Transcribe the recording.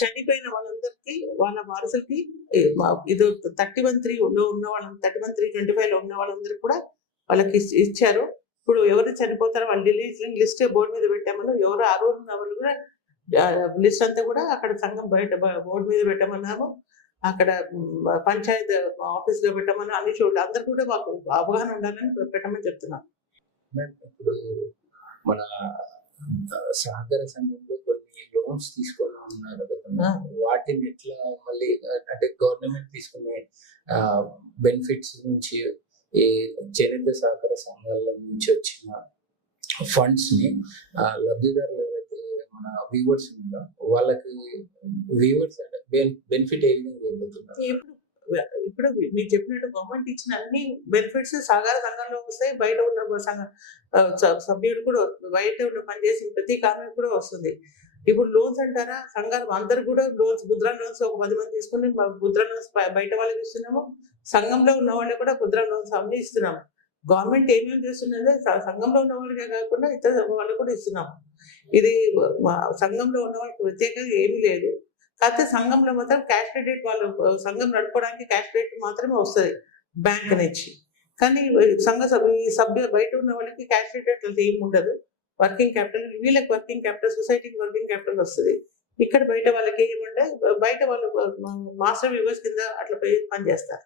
చనిపోయిన వాళ్ళందరికీ వాళ్ళ వారసులకి ఇది 31(3) ఉన్న వాళ్ళని 31(3)25 ఉన్న వాళ్ళందరికీ కూడా వాళ్ళకి ఇచ్చారు. ఇప్పుడు ఎవరు చనిపోతారో వాళ్ళ లిస్ట్ బోర్డు మీద పెట్టామని ఎవరు అర్హులు ఉన్న వాళ్ళు కూడా లిస్ట్ అంతా కూడా అక్కడ సంఘం బయట బోర్డు మీద పెట్టమన్నాము. అక్కడ పంచాయత్ ఆఫీస్ లో పెట్టమని అన్ని చోట్ల అందరు కూడా మాకు అవగాహన ఉండాలని పెట్టమని చెప్తున్నాం. ఇప్పుడు మన సహకార సంఘంలో కొన్ని లోన్స్ తీసుకొని ఉన్నారు కదా, వాటిని ఎట్లా మళ్ళీ అంటే గవర్నమెంట్ తీసుకునే బెనిఫిట్స్ నుంచి ఈ చేనేత సహకార సంఘాల నుంచి వచ్చిన ఫండ్స్ ని లబ్ధిదారులు ఏవైతే మన వీవర్స్ ఉన్నారో వాళ్ళకి వీవర్స్ అంటే బెనిఫిట్ ఏ విధంగా జరుగుతున్నారు? ఇప్పుడు మీకు చెప్పినట్టు గవర్నమెంట్ ఇచ్చిన అన్ని బెనిఫిట్స్ సహకార సంఘంలో వస్తాయి. బయట ఉన్న సభ్యుడు కూడా బయట ఉన్న పనిచేసిన ప్రతి కార్మికుడు కూడా వస్తుంది. ఇప్పుడు లోన్స్ అంటారా, సంఘాలు అందరు కూడా లోన్స్ ముద్రా లోన్స్ ఒక 10 మంది తీసుకుని ముద్రా లోన్స్ బయట వాళ్ళకి ఇస్తున్నాము. సంఘంలో ఉన్న వాళ్ళకి కూడా ముద్రా లోన్స్ అన్ని ఇస్తున్నాము. గవర్నమెంట్ ఏమేమి చేస్తున్నదో సంఘంలో ఉన్న వాళ్ళకే కాకుండా ఇతర వాళ్ళకి కూడా ఇస్తున్నాము. ఇది సంఘంలో ఉన్న వాళ్ళకి ప్రత్యేకంగా ఏమీ లేదు. కాకపోతే సంఘంలో మాత్రం క్యాష్ క్రెడిట్ వాళ్ళు సంఘం నడుపుకోవడానికి క్యాష్ క్రెడిట్ మాత్రమే వస్తుంది బ్యాంక్ నుంచి. కానీ సభ్యులు బయట ఉన్న వాళ్ళకి క్యాష్ క్రెడిట్ అంటే ఏమి ఉండదు. వర్కింగ్ క్యాపిటల్ వీళ్ళకి వర్కింగ్ క్యాపిటల్ సొసైటీకి వర్కింగ్ క్యాపిటల్ వస్తుంది. ఇక్కడ బయట వాళ్ళకి ఏమంటే బయట వాళ్ళు మాస్టర్ వ్యూవర్స్ కింద అట్లా పోయి పనిచేస్తారు.